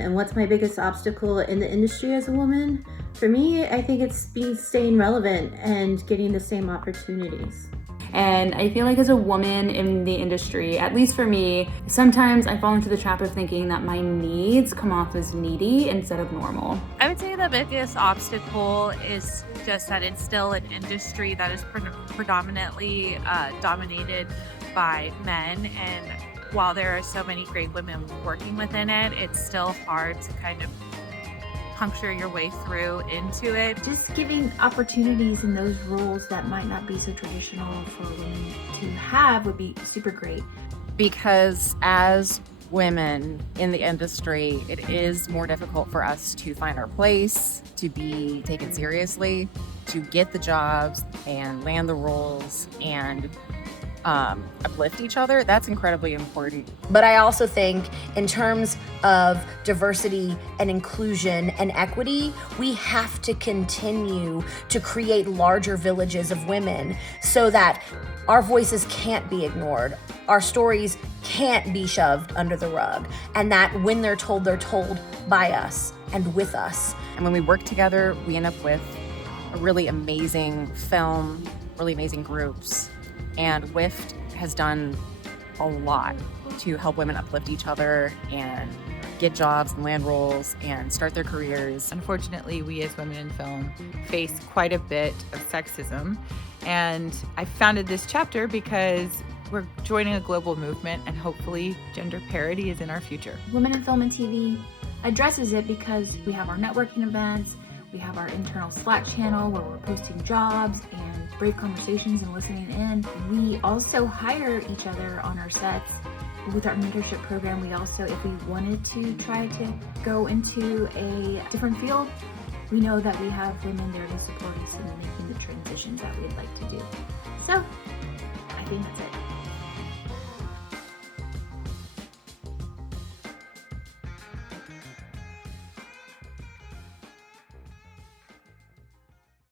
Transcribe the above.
And what's my biggest obstacle in the industry as a woman? For me, I think it's staying relevant and getting the same opportunities. And I feel like as a woman in the industry, at least for me, sometimes I fall into the trap of thinking that my needs come off as needy instead of normal. I would say the biggest obstacle is just that it's still an industry that is predominantly dominated by men, and while there are so many great women working within it, it's still hard to kind of puncture your way through into it. Just giving opportunities in those roles that might not be so traditional for women to have would be super great. Because as women in the industry, it is more difficult for us to find our place, to be taken seriously, to get the jobs and land the roles and uplift each other. That's incredibly important. But I also think in terms of diversity and inclusion and equity, we have to continue to create larger villages of women so that our voices can't be ignored, our stories can't be shoved under the rug, and that when they're told by us and with us. And when we work together, we end up with a really amazing film, really amazing groups. And WIFT has done a lot to help women uplift each other and get jobs and land roles and start their careers. Unfortunately, we as women in film face quite a bit of sexism. And I founded this chapter because we're joining a global movement, and hopefully gender parity is in our future. Women in Film and TV addresses it because we have our networking events, we have our internal Slack channel where we're posting jobs and brave conversations and listening in. We also hire each other on our sets. With our mentorship program, we also, if we wanted to try to go into a different field, we know that we have women there to support us in making the transitions that we'd like to do. So, I think that's